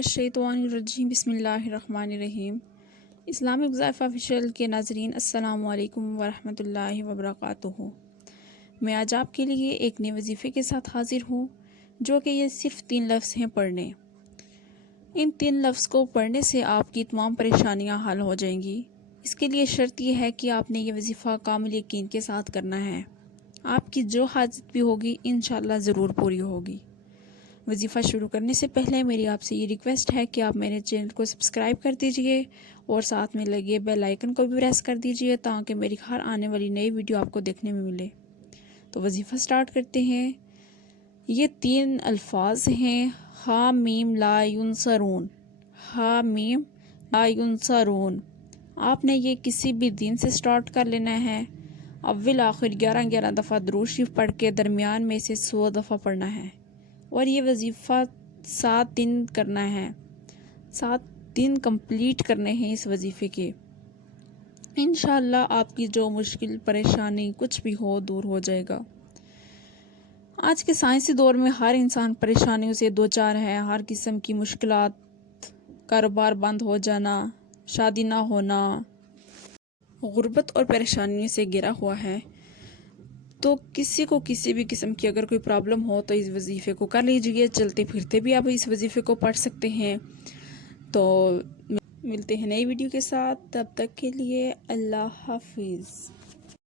मिनश्शैतानिर्रजीम बिस्मिल्लाहिर्रहमानिर्रहीम। Islamic ज़ाइफ़ा official के नाज़रीन अस्सलामु अलैकुम वरहमतुल्लाहि वबरकातुहू। मैं आज आपके लिए एक नए वजीफ़े के साथ हाज़िर हूँ, जो कि ये सिर्फ़ 3 लफ्ज़ हैं पढ़ने। इन 3 लफ्ज़ को पढ़ने से आपकी तमाम परेशानियाँ हल हो जाएंगी। इसके लिए शर्त यह है कि आपने ये वजीफ़ा कामिल यकीन के साथ करना है। आपकी जो हाजत भी होगी इंशाअल्लाह ज़रूर पूरी होगी। वजीफ़ा शुरू करने से पहले मेरी आपसे ये रिक्वेस्ट है कि आप मेरे चैनल को सब्सक्राइब कर दीजिए और साथ में लगे बेल आइकन को भी प्रेस कर दीजिए ताकि मेरी हर आने वाली नई वीडियो आपको देखने में मिले। तो वजीफ़ा स्टार्ट करते हैं। ये 3 अल्फाज हैं, हा मीम ला युनसरून। हा मीम ला युनसरून। आपने ये किसी भी दिन से स्टार्ट कर लेना है। अव्वल आखिर 11-11 दफ़ा दुरूद शरीफ पढ़ के दरमियान में से 100 दफ़ा पढ़ना है और ये वजीफ़ा 7 दिन करना है। 7 दिन कंप्लीट करने हैं इस वजीफ़े के। इंशाअल्लाह आपकी जो मुश्किल परेशानी कुछ भी हो दूर हो जाएगा। आज के साइंसी दौर में हर इंसान परेशानियों से दो चार है। हर किस्म की मुश्किलात, कारोबार बंद हो जाना, शादी ना होना, गुर्बत और परेशानियों से घिरा हुआ है। तो किसी को किसी भी किस्म की अगर कोई प्रॉब्लम हो तो इस वजीफ़े को कर लीजिए। चलते फिरते भी आप इस वजीफ़े को पढ़ सकते हैं। तो मिलते हैं नई वीडियो के साथ, तब तक के लिए अल्लाह हाफिज़।